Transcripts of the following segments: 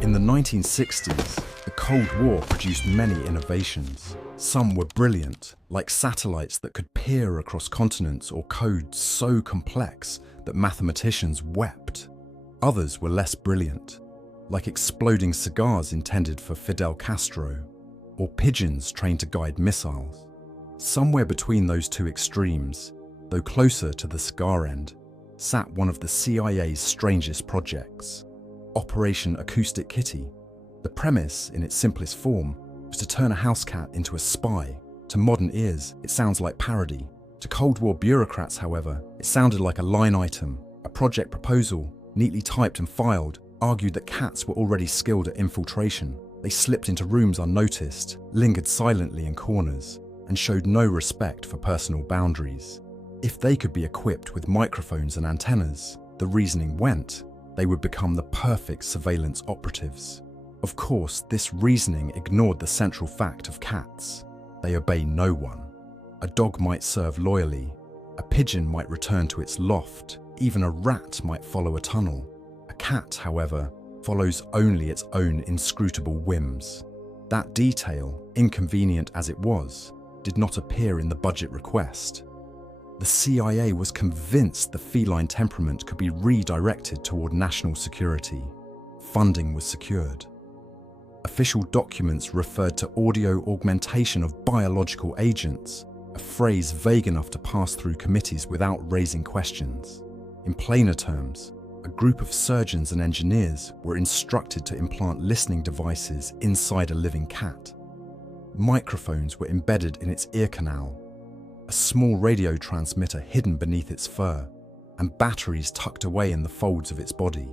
In the 1960s, the Cold War produced many innovations. Some were brilliant, like satellites that could peer across continents or code so complex that mathematicians wept. Others were less brilliant, like exploding cigars intended for Fidel Castro, or pigeons trained to guide missiles. Somewhere between those two extremes, though closer to the cigar end, sat one of the CIA's strangest projects, Operation Acoustic Kitty. The premise, in its simplest form, was to turn a house cat into a spy. To modern ears, it sounds like parody. To Cold War bureaucrats, however, it sounded like a line item. A project proposal, neatly typed and filed, argued that cats were already skilled at infiltration. They slipped into rooms unnoticed, lingered silently in corners, and showed no respect for personal boundaries. If they could be equipped with microphones and antennas, the reasoning went, they would become the perfect surveillance operatives. Of course, this reasoning ignored the central fact of cats. They obey no one. A dog might serve loyally, a pigeon might return to its loft, even a rat might follow a tunnel. A cat, however, follows only its own inscrutable whims. That detail, inconvenient as it was, did not appear in the budget request. The CIA was convinced the feline temperament could be redirected toward national security. Funding was secured. Official documents referred to audio augmentation of biological agents, a phrase vague enough to pass through committees without raising questions. In plainer terms, a group of surgeons and engineers were instructed to implant listening devices inside a living cat. Microphones were embedded in its ear canal, a small radio transmitter hidden beneath its fur, and batteries tucked away in the folds of its body.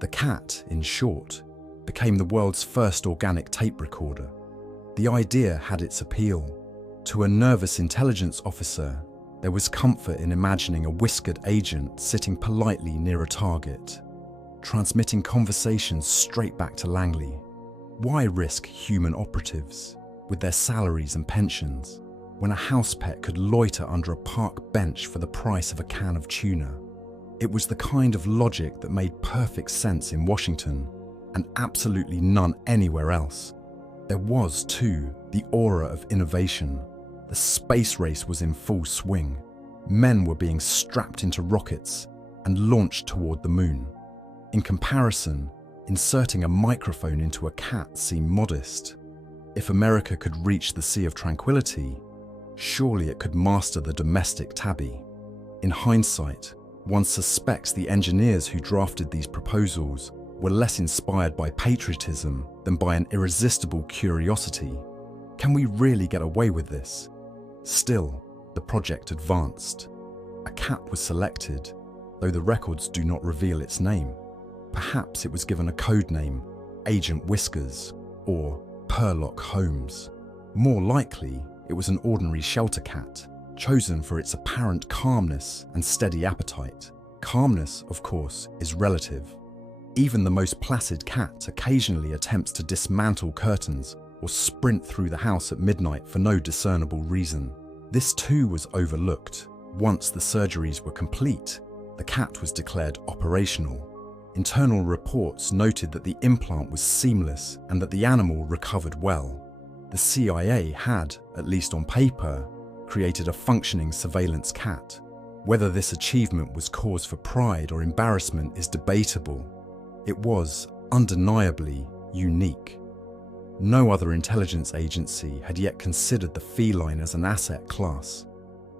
The cat, in short, became the world's first organic tape recorder. The idea had its appeal. To a nervous intelligence officer, there was comfort in imagining a whiskered agent sitting politely near a target, transmitting conversations straight back to Langley. Why risk human operatives, with their salaries and pensions, when a house pet could loiter under a park bench for the price of a can of tuna? It was the kind of logic that made perfect sense in Washington, and absolutely none anywhere else. There was, too, the aura of innovation. The space race was in full swing. Men were being strapped into rockets and launched toward the moon. In comparison, inserting a microphone into a cat seemed modest. If America could reach the Sea of Tranquility, surely it could master the domestic tabby. In hindsight, one suspects the engineers who drafted these proposals were less inspired by patriotism than by an irresistible curiosity. Can we really get away with this? Still, the project advanced. A cat was selected, though the records do not reveal its name. Perhaps it was given a code name, Agent Whiskers, or Perlock Holmes. More likely, it was an ordinary shelter cat, chosen for its apparent calmness and steady appetite. Calmness, of course, is relative. Even the most placid cat occasionally attempts to dismantle curtains or sprint through the house at midnight for no discernible reason. This too was overlooked. Once the surgeries were complete, the cat was declared operational. Internal reports noted that the implant was seamless and that the animal recovered well. The CIA had, at least on paper, created a functioning surveillance cat. Whether this achievement was cause for pride or embarrassment is debatable. It was, undeniably, unique. No other intelligence agency had yet considered the feline as an asset class.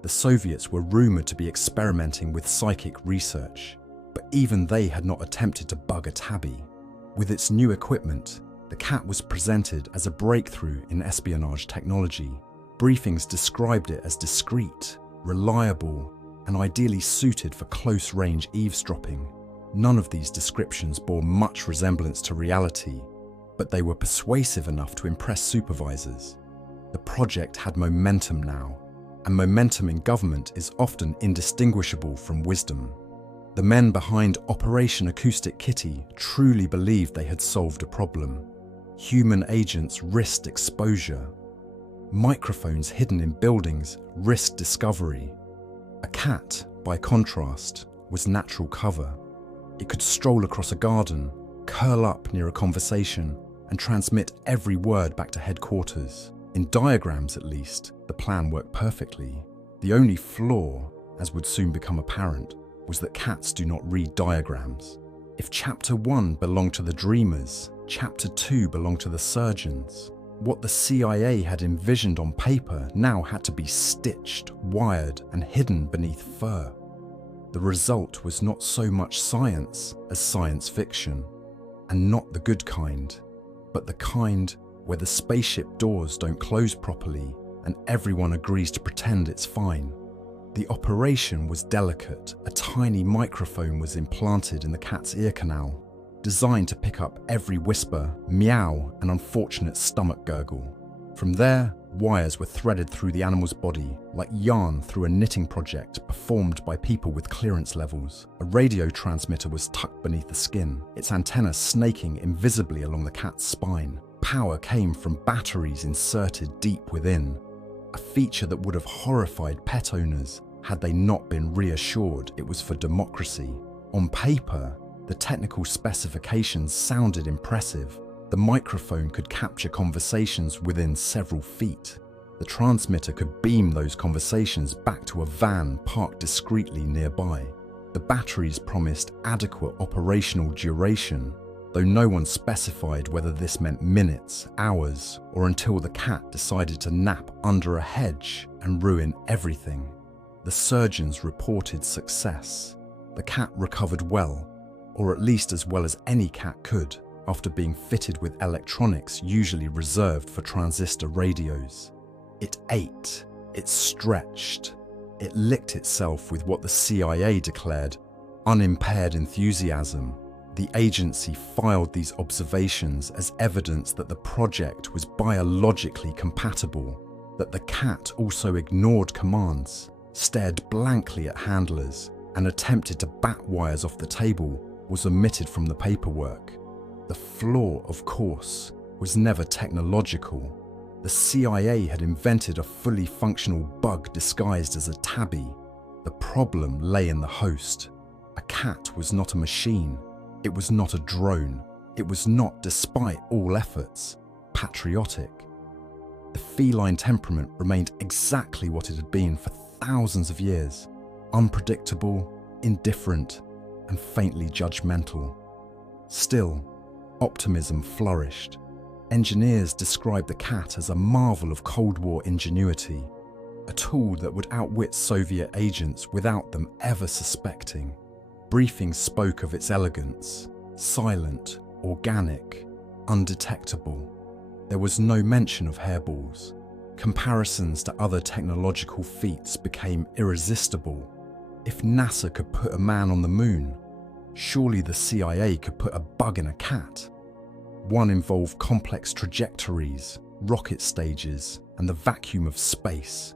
The Soviets were rumoured to be experimenting with psychic research, but even they had not attempted to bug a tabby. With its new equipment, the cat was presented as a breakthrough in espionage technology. Briefings described it as discreet, reliable, and ideally suited for close-range eavesdropping. None of these descriptions bore much resemblance to reality, but they were persuasive enough to impress supervisors. The project had momentum now, and momentum in government is often indistinguishable from wisdom. The men behind Operation Acoustic Kitty truly believed they had solved a problem. Human agents risked exposure. Microphones hidden in buildings risked discovery. A cat, by contrast, was natural cover. It could stroll across a garden, curl up near a conversation, and transmit every word back to headquarters. In diagrams, at least, the plan worked perfectly. The only flaw, as would soon become apparent, was that cats do not read diagrams. If Chapter 1 belonged to the dreamers, Chapter 2 belonged to the surgeons. What the CIA had envisioned on paper now had to be stitched, wired, and hidden beneath fur. The result was not so much science as science fiction, and not the good kind, but the kind where the spaceship doors don't close properly and everyone agrees to pretend it's fine. The operation was delicate. A tiny microphone was implanted in the cat's ear canal, designed to pick up every whisper, meow, and unfortunate stomach gurgle. From there, wires were threaded through the animal's body, like yarn through a knitting project performed by people with clearance levels. A radio transmitter was tucked beneath the skin, its antenna snaking invisibly along the cat's spine. Power came from batteries inserted deep within, a feature that would have horrified pet owners had they not been reassured it was for democracy. On paper, the technical specifications sounded impressive. The microphone could capture conversations within several feet. The transmitter could beam those conversations back to a van parked discreetly nearby. The batteries promised adequate operational duration, though no one specified whether this meant minutes, hours, or until the cat decided to nap under a hedge and ruin everything. The surgeons reported success. The cat recovered well, or at least as well as any cat could, after being fitted with electronics usually reserved for transistor radios. It ate, it stretched, it licked itself with what the CIA declared unimpaired enthusiasm. The agency filed these observations as evidence that the project was biologically compatible, that the cat also ignored commands, stared blankly at handlers, and attempted to bat wires off the table was omitted from the paperwork. The flaw, of course, was never technological. The CIA had invented a fully functional bug disguised as a tabby. The problem lay in the host. A cat was not a machine. It was not a drone. It was not, despite all efforts, patriotic. The feline temperament remained exactly what it had been for thousands of years: unpredictable, indifferent, and faintly judgmental. Still, optimism flourished. Engineers described the cat as a marvel of Cold War ingenuity, a tool that would outwit Soviet agents without them ever suspecting. Briefings spoke of its elegance: silent, organic, undetectable. There was no mention of hairballs. Comparisons to other technological feats became irresistible. If NASA could put a man on the moon, surely the CIA could put a bug in a cat. One involved complex trajectories, rocket stages, and the vacuum of space.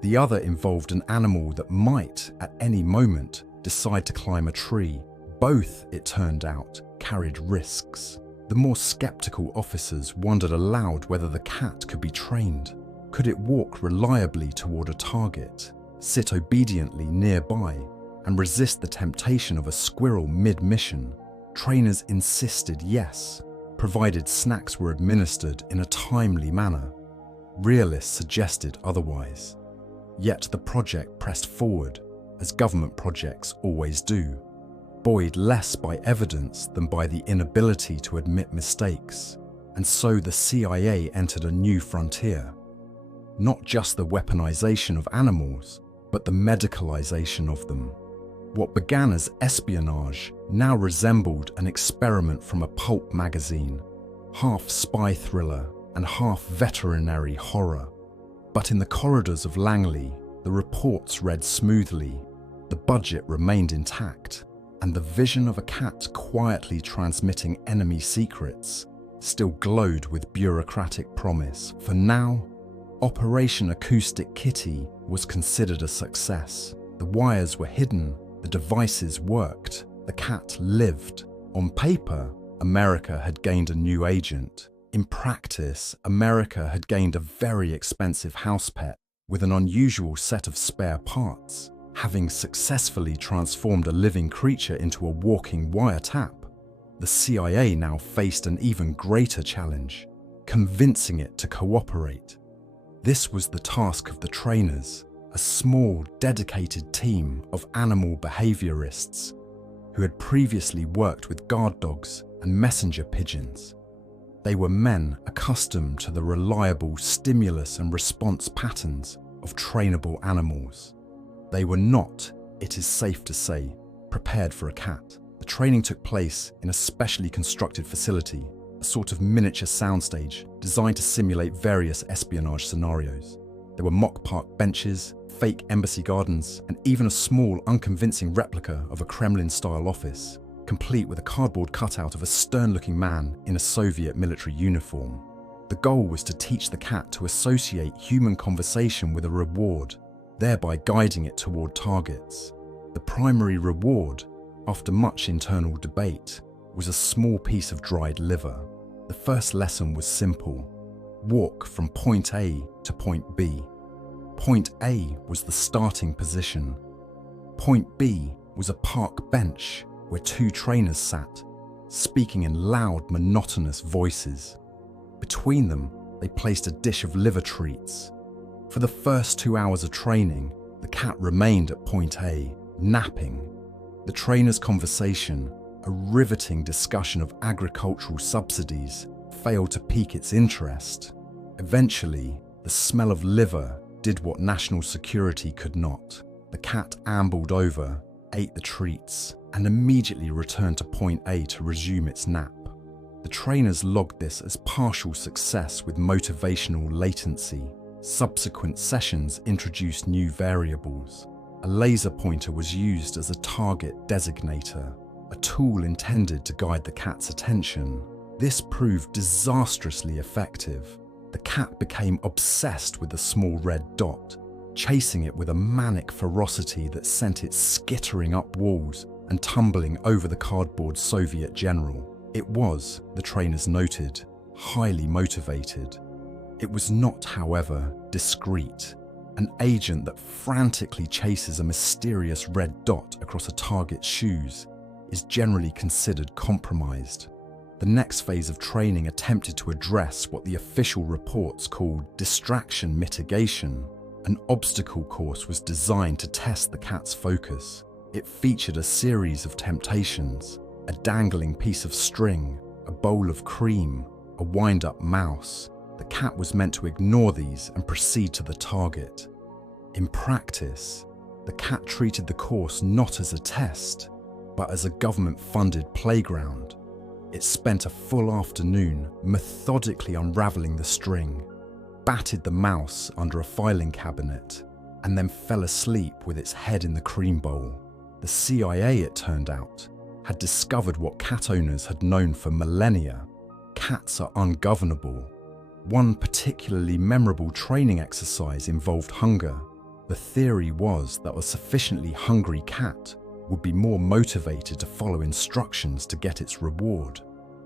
The other involved an animal that might, at any moment, decide to climb a tree. Both, it turned out, carried risks. The more skeptical officers wondered aloud whether the cat could be trained. Could it walk reliably toward a target, sit obediently nearby, and resist the temptation of a squirrel mid-mission? Trainers insisted yes, provided snacks were administered in a timely manner. Realists suggested otherwise. Yet the project pressed forward, as government projects always do, buoyed less by evidence than by the inability to admit mistakes. And so the CIA entered a new frontier. Not just the weaponization of animals, but the medicalization of them. What began as espionage now resembled an experiment from a pulp magazine, half spy thriller and half veterinary horror. But in the corridors of Langley, the reports read smoothly, the budget remained intact, and the vision of a cat quietly transmitting enemy secrets still glowed with bureaucratic promise. For now, Operation Acoustic Kitty was considered a success. The wires were hidden, the devices worked, the cat lived. On paper, America had gained a new agent, In practice, America had gained a very expensive house pet with an unusual set of spare parts, having successfully transformed a living creature into a walking wiretap. The CIA now faced an even greater challenge, convincing it to cooperate. This was the task of the trainers, a small, dedicated team of animal behaviorists who had previously worked with guard dogs and messenger pigeons. They were men accustomed to the reliable stimulus and response patterns of trainable animals. They were not, it is safe to say, prepared for a cat. The training took place in a specially constructed facility, a sort of miniature soundstage designed to simulate various espionage scenarios. There were mock park benches, fake embassy gardens, and even a small, unconvincing replica of a Kremlin-style office, complete with a cardboard cutout of a stern-looking man in a Soviet military uniform. The goal was to teach the cat to associate human conversation with a reward, thereby guiding it toward targets. The primary reward, after much internal debate, was a small piece of dried liver. The first lesson was simple: walk from point A to point B. Point A was the starting position. Point B was a park bench where two trainers sat, speaking in loud, monotonous voices. Between them, they placed a dish of liver treats. For the first 2 hours of training, the cat remained at point A, napping. The trainer's conversation, a riveting discussion of agricultural subsidies, failed to pique its interest. Eventually, the smell of liver did what national security could not. The cat ambled over, ate the treats, and immediately returned to point A to resume its nap. The trainers logged this as partial success with motivational latency. Subsequent sessions introduced new variables. A laser pointer was used as a target designator, a tool intended to guide the cat's attention. This proved disastrously effective. The cat became obsessed with the small red dot, chasing it with a manic ferocity that sent it skittering up walls and tumbling over the cardboard Soviet general. It was, the trainers noted, highly motivated. It was not, however, discreet. An agent that frantically chases a mysterious red dot across a target's shoes is generally considered compromised. The next phase of training attempted to address what the official reports called distraction mitigation. An obstacle course was designed to test the cat's focus. It featured a series of temptations: a dangling piece of string, a bowl of cream, a wind-up mouse. The cat was meant to ignore these and proceed to the target. In practice, the cat treated the course not as a test, but as a government-funded playground. It spent a full afternoon methodically unraveling the string, batted the mouse under a filing cabinet, and then fell asleep with its head in the cream bowl. The CIA, it turned out, had discovered what cat owners had known for millennia: cats are ungovernable. One particularly memorable training exercise involved hunger. The theory was that a sufficiently hungry cat would be more motivated to follow instructions to get its reward.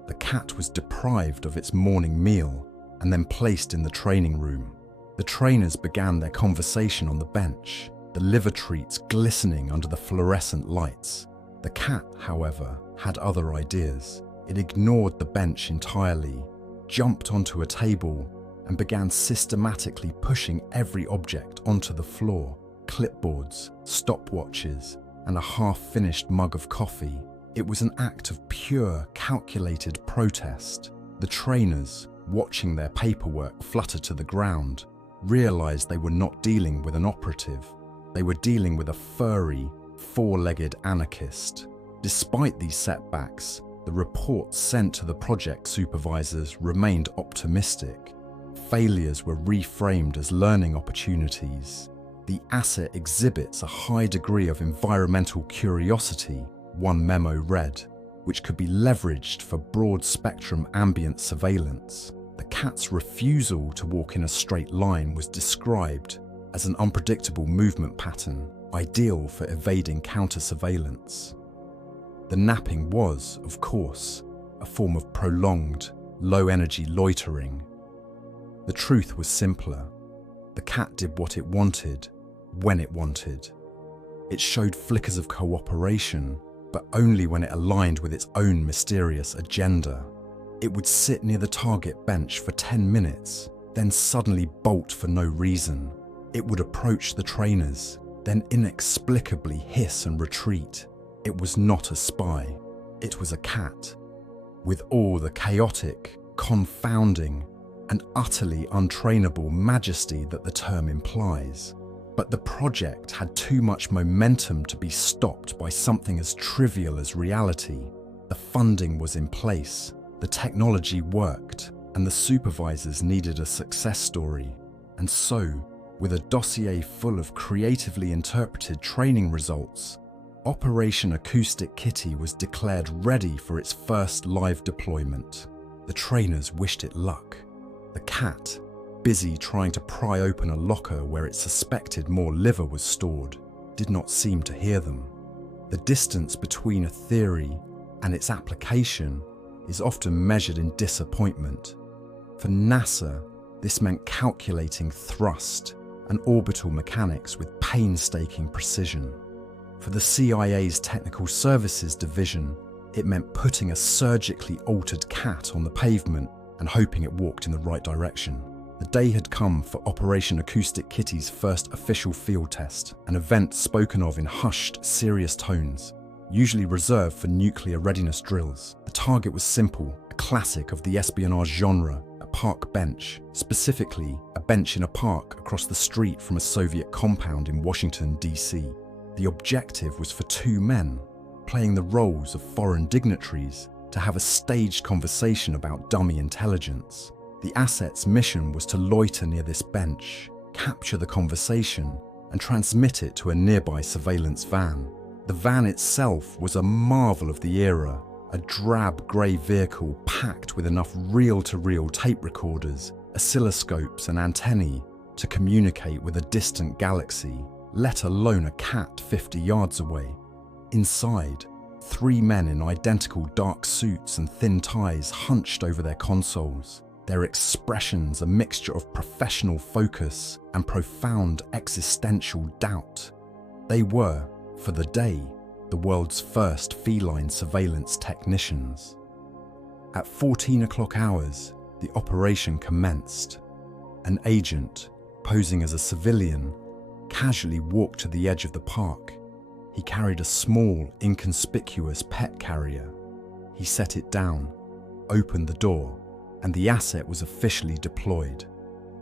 The cat was deprived of its morning meal and then placed in the training room. The trainers began their conversation on the bench, the liver treats glistening under the fluorescent lights. The cat, however, had other ideas. It ignored the bench entirely, jumped onto a table, and began systematically pushing every object onto the floor: clipboards, stopwatches, and a half-finished mug of coffee. It was an act of pure, calculated protest. The trainers, watching their paperwork flutter to the ground, realized they were not dealing with an operative. They were dealing with a furry, four-legged anarchist. Despite these setbacks, the reports sent to the project supervisors remained optimistic. Failures were reframed as learning opportunities. The asset exhibits a high degree of environmental curiosity, one memo read, which could be leveraged for broad-spectrum ambient surveillance. The cat's refusal to walk in a straight line was described as an unpredictable movement pattern, ideal for evading counter-surveillance. The napping was, of course, a form of prolonged, low-energy loitering. The truth was simpler. The cat did what it wanted, when it wanted. It showed flickers of cooperation, but only when it aligned with its own mysterious agenda. It would sit near the target bench for 10 minutes, then suddenly bolt for no reason. It would approach the trainers, then inexplicably hiss and retreat. It was not a spy. It was a cat. With all the chaotic, confounding, and utterly untrainable majesty that the term implies. But the project had too much momentum to be stopped by something as trivial as reality. The funding was in place, the technology worked, and the supervisors needed a success story. And so, with a dossier full of creatively interpreted training results, Operation Acoustic Kitty was declared ready for its first live deployment. The trainers wished it luck. The cat, busy trying to pry open a locker where it suspected more liver was stored, did not seem to hear them. The distance between a theory and its application is often measured in disappointment. For NASA, this meant calculating thrust and orbital mechanics with painstaking precision. For the CIA's Technical Services Division, it meant putting a surgically altered cat on the pavement and hoping it walked in the right direction. The day had come for Operation Acoustic Kitty's first official field test, an event spoken of in hushed, serious tones, usually reserved for nuclear readiness drills. The target was simple, a classic of the espionage genre, a park bench, specifically a bench in a park across the street from a Soviet compound in Washington, D.C. The objective was for two men, playing the roles of foreign dignitaries, to have a staged conversation about dummy intelligence. The asset's mission was to loiter near this bench, capture the conversation, and transmit it to a nearby surveillance van. The van itself was a marvel of the era, a drab grey vehicle packed with enough reel-to-reel tape recorders, oscilloscopes and antennae to communicate with a distant galaxy, let alone a cat 50 yards away. Inside, three men in identical dark suits and thin ties hunched over their consoles, their expressions a mixture of professional focus and profound existential doubt. They were, for the day, the world's first feline surveillance technicians. At 14 o'clock hours, the operation commenced. An agent, posing as a civilian, casually walked to the edge of the park. He carried a small, inconspicuous pet carrier. He set it down, opened the door, and the asset was officially deployed.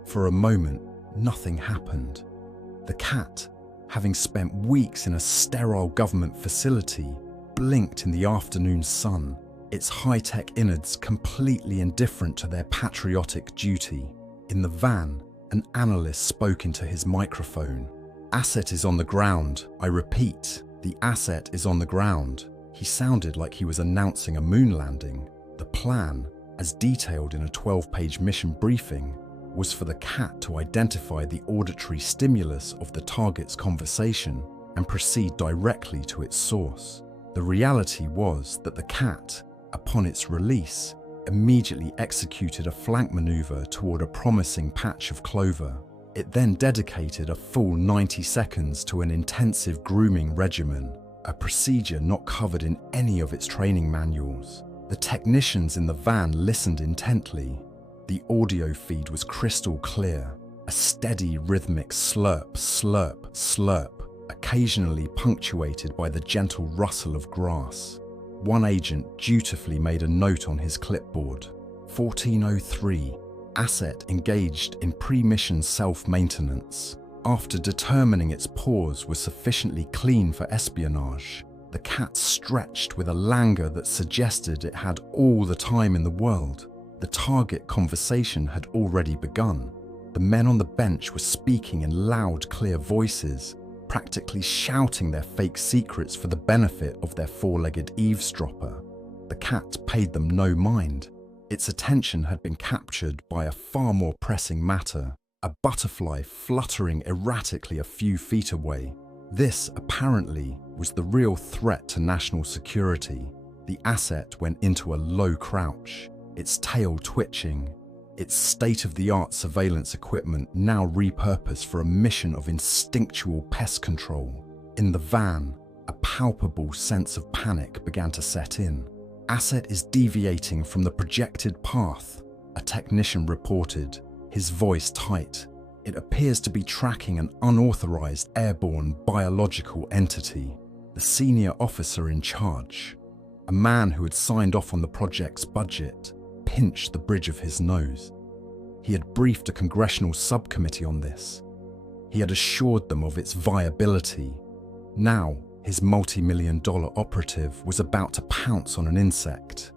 For a moment, nothing happened. The cat, having spent weeks in a sterile government facility, blinked in the afternoon sun, its high-tech innards completely indifferent to their patriotic duty. In the van, an analyst spoke into his microphone. "Asset is on the ground. I repeat, the asset is on the ground." He sounded like he was announcing a moon landing. The plan, as detailed in a 12-page mission briefing, was for the cat to identify the auditory stimulus of the target's conversation and proceed directly to its source. The reality was that the cat, upon its release, immediately executed a flank maneuver toward a promising patch of clover. It then dedicated a full 90 seconds to an intensive grooming regimen, a procedure not covered in any of its training manuals. The technicians in the van listened intently. The audio feed was crystal clear, a steady rhythmic slurp, slurp, slurp, occasionally punctuated by the gentle rustle of grass. One agent dutifully made a note on his clipboard. 1403. Asset engaged in pre-mission self-maintenance. After determining its pores were sufficiently clean for espionage, the cat stretched with a languor that suggested it had all the time in the world. The target conversation had already begun. The men on the bench were speaking in loud, clear voices, practically shouting their fake secrets for the benefit of their four-legged eavesdropper. The cat paid them no mind. Its attention had been captured by a far more pressing matter, a butterfly fluttering erratically a few feet away. This, apparently, was the real threat to national security. The asset went into a low crouch. its tail twitching, its state-of-the-art surveillance equipment now repurposed for a mission of instinctual pest control. In the van, a palpable sense of panic began to set in. Asset is deviating from the projected path, a technician reported, his voice tight. It appears to be tracking an unauthorized airborne biological entity. The senior officer in charge, a man who had signed off on the project's budget, pinched the bridge of his nose. He had briefed a congressional subcommittee on this. He had assured them of its viability. Now, his multi-million-dollar operative was about to pounce on an insect.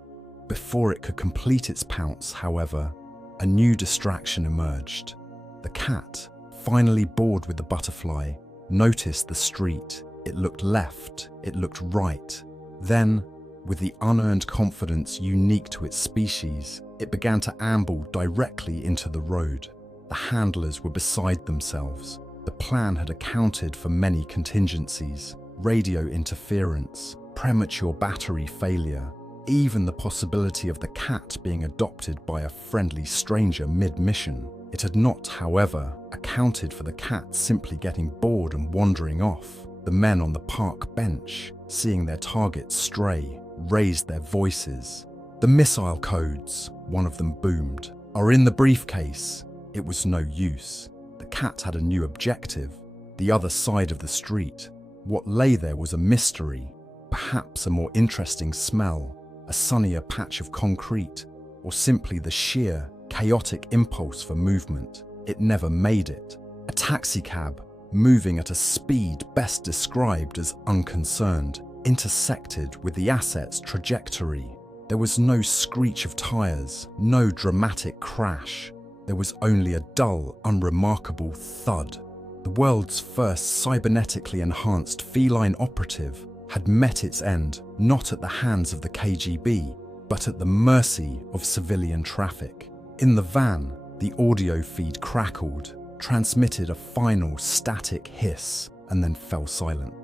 Before it could complete its pounce, however, a new distraction emerged. The cat, finally bored with the butterfly, noticed the street. It looked left, it looked right. Then, with the unearned confidence unique to its species, it began to amble directly into the road. The handlers were beside themselves. The plan had accounted for many contingencies: radio interference, premature battery failure, even the possibility of the cat being adopted by a friendly stranger mid-mission. It had not, however, accounted for the cat simply getting bored and wandering off. The men on the park bench, seeing their target stray, raised their voices. "The missile codes," one of them boomed, "are in the briefcase." It was no use. The cat had a new objective, the other side of the street. What lay there was a mystery, perhaps a more interesting smell, a sunnier patch of concrete, or simply the sheer, chaotic impulse for movement. It never made it. A taxicab, moving at a speed best described as unconcerned, intersected with the asset's trajectory. There was no screech of tires, no dramatic crash. There was only a dull, unremarkable thud. The world's first cybernetically enhanced feline operative had met its end not at the hands of the KGB, but at the mercy of civilian traffic. In the van, the audio feed crackled, transmitted a final static hiss, and then fell silent.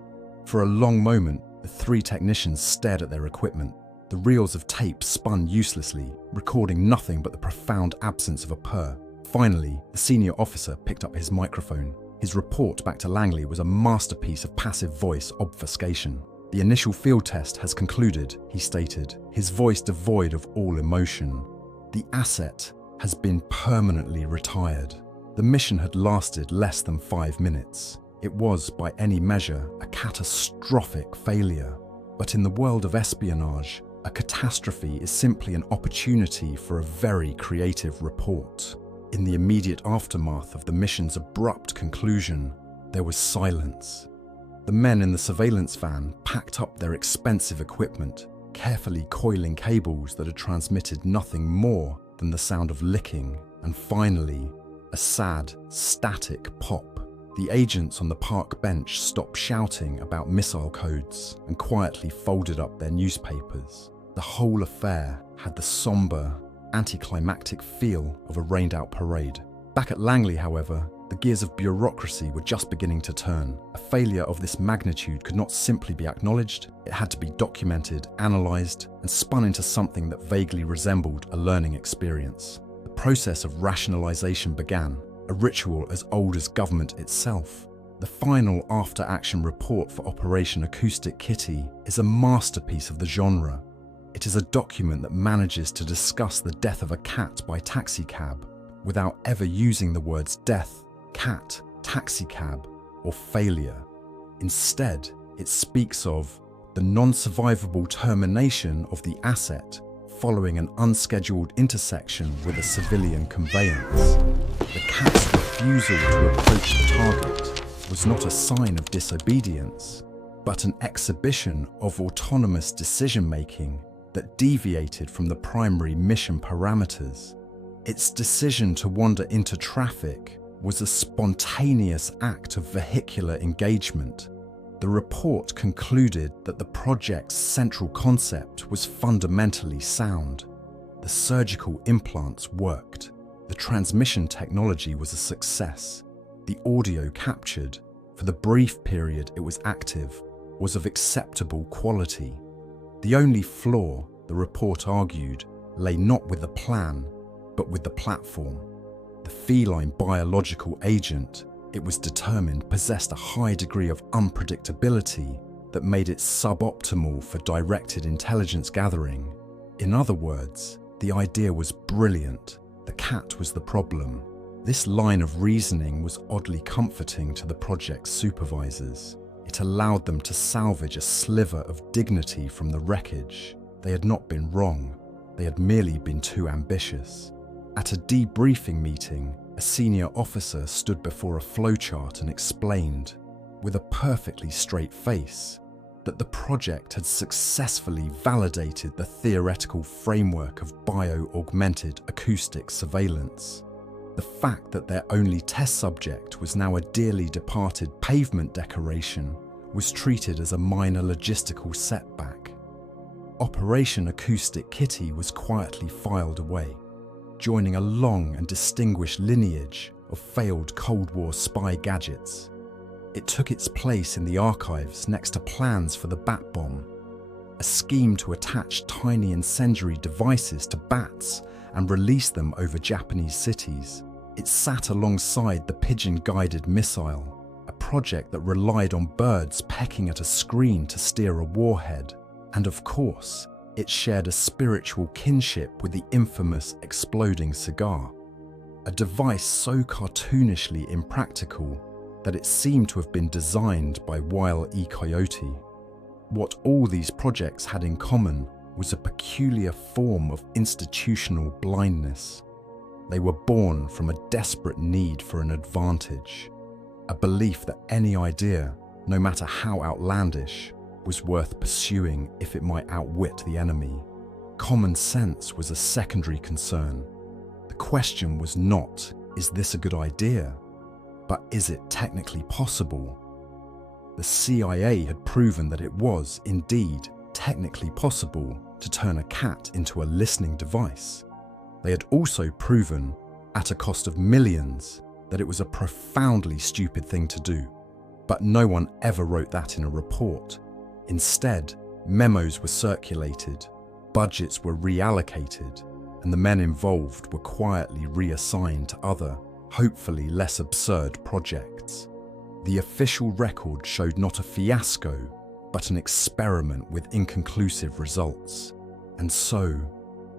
For a long moment, the three technicians stared at their equipment. The reels of tape spun uselessly, recording nothing but the profound absence of a purr. Finally, the senior officer picked up his microphone. His report back to Langley was a masterpiece of passive voice obfuscation. "The initial field test has concluded," he stated, his voice devoid of all emotion. "The asset has been permanently retired." The mission had lasted less than 5 minutes. It was, by any measure, a catastrophic failure. But in the world of espionage, a catastrophe is simply an opportunity for a very creative report. In the immediate aftermath of the mission's abrupt conclusion, there was silence. The men in the surveillance van packed up their expensive equipment, carefully coiling cables that had transmitted nothing more than the sound of licking, and finally, a sad, static pop. The agents on the park bench stopped shouting about missile codes and quietly folded up their newspapers. The whole affair had the somber, anticlimactic feel of a rained-out parade. Back at Langley, however, the gears of bureaucracy were just beginning to turn. A failure of this magnitude could not simply be acknowledged. It had to be documented, analysed, and spun into something that vaguely resembled a learning experience. The process of rationalisation began, a ritual as old as government itself. The final after-action report for Operation Acoustic Kitty is a masterpiece of the genre. It is a document that manages to discuss the death of a cat by taxicab without ever using the words death, cat, taxicab, or failure. Instead, it speaks of the non-survivable termination of the asset following an unscheduled intersection with a civilian conveyance. The cat's refusal to approach the target was not a sign of disobedience, but an exhibition of autonomous decision-making that deviated from the primary mission parameters. Its decision to wander into traffic was a spontaneous act of vehicular engagement. The report concluded that the project's central concept was fundamentally sound. The surgical implants worked. The transmission technology was a success. The audio captured, for the brief period it was active, was of acceptable quality. The only flaw, the report argued, lay not with the plan, but with the platform. The feline biological agent, it was determined, possessed a high degree of unpredictability that made it suboptimal for directed intelligence gathering. In other words, the idea was brilliant. The cat was the problem. This line of reasoning was oddly comforting to the project's supervisors. It allowed them to salvage a sliver of dignity from the wreckage. They had not been wrong. They had merely been too ambitious. At a debriefing meeting, a senior officer stood before a flowchart and explained, with a perfectly straight face, that the project had successfully validated the theoretical framework of bio-augmented acoustic surveillance. The fact that their only test subject was now a dearly departed pavement decoration was treated as a minor logistical setback. Operation Acoustic Kitty was quietly filed away, joining a long and distinguished lineage of failed Cold War spy gadgets. It took its place in the archives next to plans for the Bat Bomb, a scheme to attach tiny incendiary devices to bats and release them over Japanese cities. It sat alongside the pigeon-guided missile, a project that relied on birds pecking at a screen to steer a warhead. And of course, it shared a spiritual kinship with the infamous exploding cigar, a device so cartoonishly impractical that it seemed to have been designed by Wile E. Coyote. What all these projects had in common was a peculiar form of institutional blindness. They were born from a desperate need for an advantage, a belief that any idea, no matter how outlandish, was worth pursuing if it might outwit the enemy. Common sense was a secondary concern. The question was not, is this a good idea? But is it technically possible? The CIA had proven that it was, indeed, technically possible to turn a cat into a listening device. They had also proven, at a cost of millions, that it was a profoundly stupid thing to do. But no one ever wrote that in a report. Instead, memos were circulated, budgets were reallocated, and the men involved were quietly reassigned to other, hopefully less absurd projects. The official record showed not a fiasco, but an experiment with inconclusive results. And so,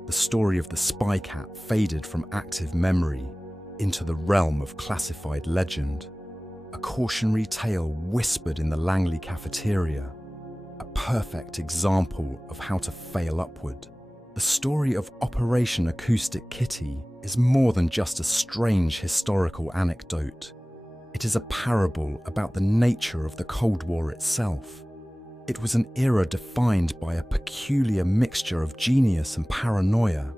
the story of the spy cat faded from active memory into the realm of classified legend. A cautionary tale whispered in the Langley cafeteria, a perfect example of how to fail upward. The story of Operation Acoustic Kitty is more than just a strange historical anecdote. It is a parable about the nature of the Cold War itself. It was an era defined by a peculiar mixture of genius and paranoia,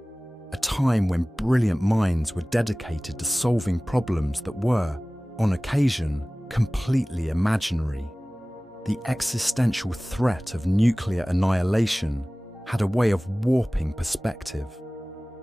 a time when brilliant minds were dedicated to solving problems that were, on occasion, completely imaginary. The existential threat of nuclear annihilation had a way of warping perspective.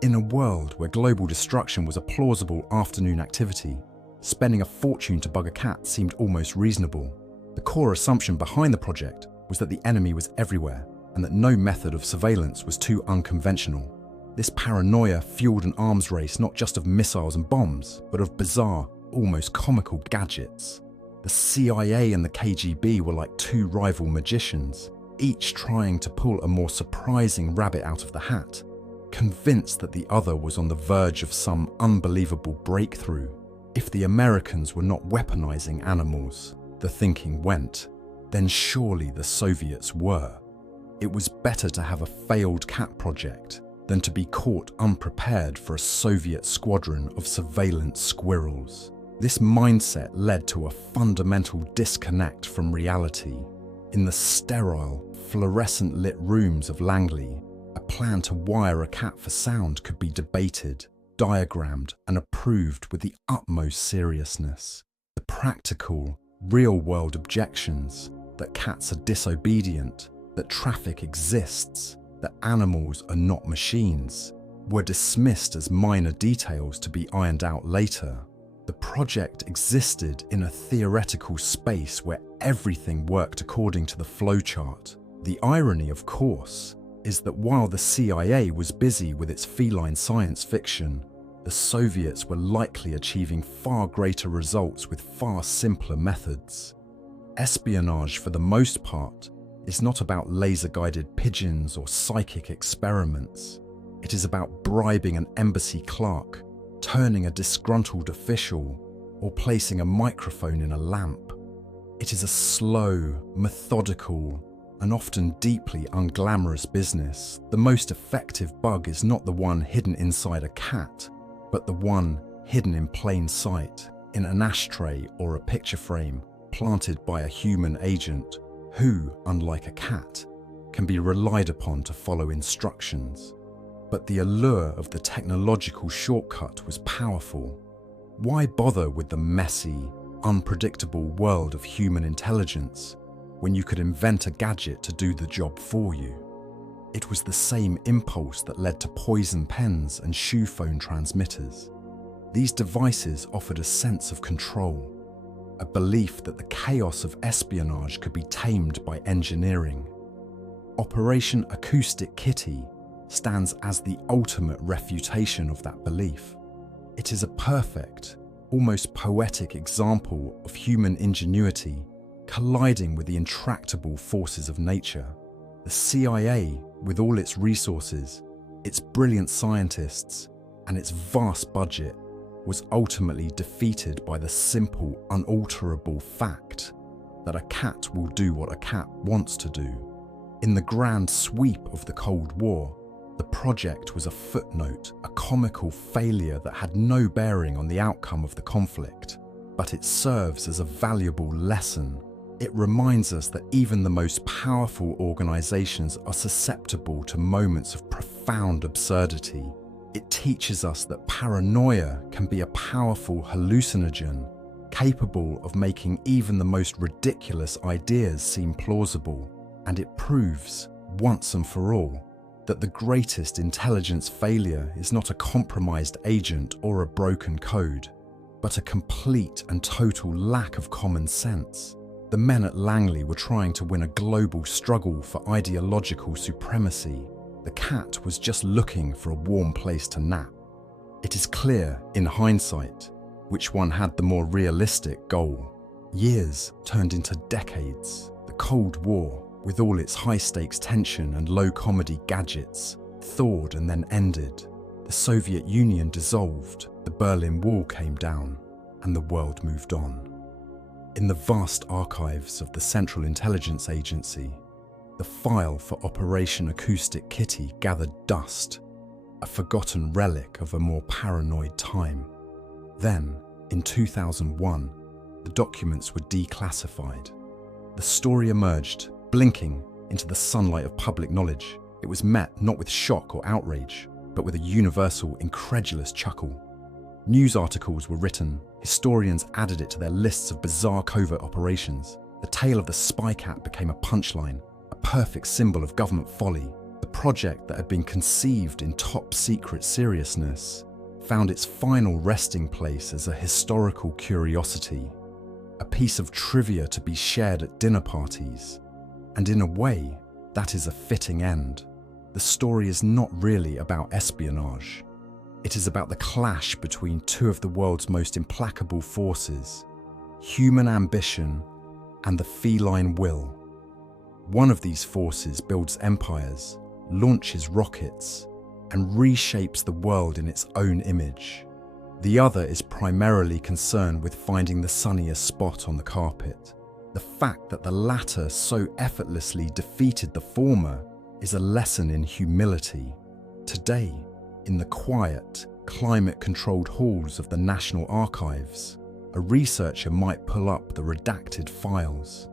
In a world where global destruction was a plausible afternoon activity, spending a fortune to bug a cat seemed almost reasonable. The core assumption behind the project was that the enemy was everywhere and that no method of surveillance was too unconventional. This paranoia fueled an arms race not just of missiles and bombs, but of bizarre, almost comical gadgets. The CIA and the KGB were like two rival magicians, each trying to pull a more surprising rabbit out of the hat, convinced that the other was on the verge of some unbelievable breakthrough. If the Americans were not weaponizing animals, the thinking went, then surely the Soviets were. It was better to have a failed cat project than to be caught unprepared for a Soviet squadron of surveillance squirrels. This mindset led to a fundamental disconnect from reality. In the sterile, fluorescent-lit rooms of Langley, a plan to wire a cat for sound could be debated, diagrammed, and approved with the utmost seriousness. The practical, real-world objections that cats are disobedient, that traffic exists, that animals are not machines, were dismissed as minor details to be ironed out later. The project existed in a theoretical space where everything worked according to the flowchart. The irony, of course, is that while the CIA was busy with its feline science fiction, the Soviets were likely achieving far greater results with far simpler methods. Espionage, for the most part, is not about laser-guided pigeons or psychic experiments. It is about bribing an embassy clerk, turning a disgruntled official, or placing a microphone in a lamp. It is a slow, methodical, and often deeply unglamorous business. The most effective bug is not the one hidden inside a cat, but the one hidden in plain sight, in an ashtray or a picture frame, planted by a human agent who, unlike a cat, can be relied upon to follow instructions. But the allure of the technological shortcut was powerful. Why bother with the messy, unpredictable world of human intelligence when you could invent a gadget to do the job for you? It was the same impulse that led to poison pens and shoe phone transmitters. These devices offered a sense of control, a belief that the chaos of espionage could be tamed by engineering. Operation Acoustic Kitty stands as the ultimate refutation of that belief. It is a perfect, almost poetic example of human ingenuity colliding with the intractable forces of nature. The CIA, with all its resources, its brilliant scientists, and its vast budget, was ultimately defeated by the simple, unalterable fact that a cat will do what a cat wants to do. In the grand sweep of the Cold War, the project was a footnote, a comical failure that had no bearing on the outcome of the conflict. But it serves as a valuable lesson. It reminds us that even the most powerful organizations are susceptible to moments of profound absurdity. It teaches us that paranoia can be a powerful hallucinogen, capable of making even the most ridiculous ideas seem plausible. And it proves, once and for all, that the greatest intelligence failure is not a compromised agent or a broken code, but a complete and total lack of common sense. The men at Langley were trying to win a global struggle for ideological supremacy. The cat was just looking for a warm place to nap. It is clear, in hindsight, which one had the more realistic goal. Years turned into decades. The Cold War, with all its high-stakes tension and low-comedy gadgets, thawed and then ended. The Soviet Union dissolved, the Berlin Wall came down, and the world moved on. In the vast archives of the Central Intelligence Agency, the file for Operation Acoustic Kitty gathered dust, a forgotten relic of a more paranoid time. Then, in 2001, the documents were declassified. The story emerged, blinking into the sunlight of public knowledge. It was met not with shock or outrage, but with a universal, incredulous chuckle. News articles were written, historians added it to their lists of bizarre covert operations. The tale of the spy cat became a punchline, a perfect symbol of government folly. The project that had been conceived in top-secret seriousness found its final resting place as a historical curiosity, a piece of trivia to be shared at dinner parties. And in a way, that is a fitting end. The story is not really about espionage. It is about the clash between two of the world's most implacable forces, human ambition and the feline will. One of these forces builds empires, launches rockets, and reshapes the world in its own image. The other is primarily concerned with finding the sunniest spot on the carpet. The fact that the latter so effortlessly defeated the former is a lesson in humility. Today, in the quiet, climate-controlled halls of the National Archives, a researcher might pull up the redacted files.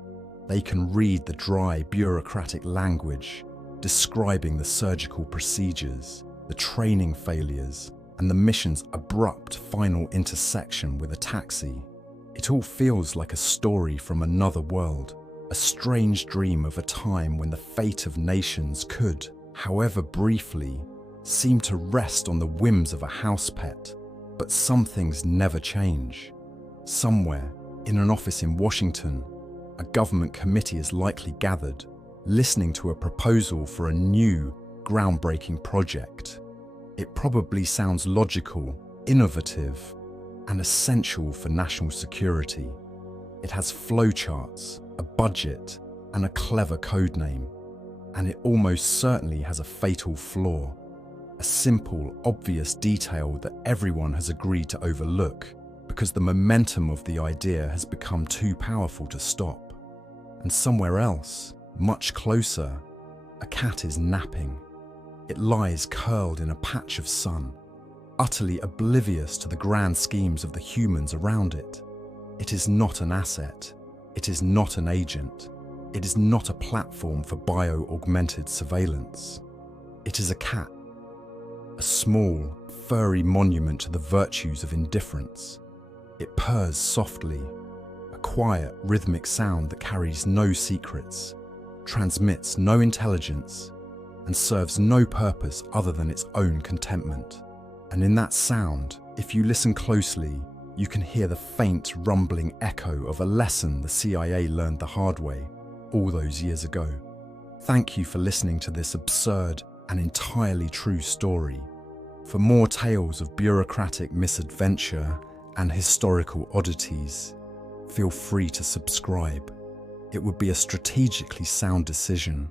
They can read the dry, bureaucratic language describing the surgical procedures, the training failures, and the mission's abrupt final intersection with a taxi. It all feels like a story from another world, a strange dream of a time when the fate of nations could, however briefly, seem to rest on the whims of a house pet. But some things never change. Somewhere, in an office in Washington, a government committee is likely gathered, listening to a proposal for a new, groundbreaking project. It probably sounds logical, innovative, and essential for national security. It has flowcharts, a budget, and a clever codename. And it almost certainly has a fatal flaw, a simple, obvious detail that everyone has agreed to overlook because the momentum of the idea has become too powerful to stop. And somewhere else, much closer, a cat is napping. It lies curled in a patch of sun, utterly oblivious to the grand schemes of the humans around it. It is not an asset. It is not an agent. It is not a platform for bio-augmented surveillance. It is a cat, a small, furry monument to the virtues of indifference. It purrs softly, a quiet, rhythmic sound that carries no secrets, transmits no intelligence, and serves no purpose other than its own contentment. And in that sound, if you listen closely, you can hear the faint, rumbling echo of a lesson the CIA learned the hard way all those years ago. Thank you for listening to this absurd and entirely true story. For more tales of bureaucratic misadventure and historical oddities, feel free to subscribe. It would be a strategically sound decision.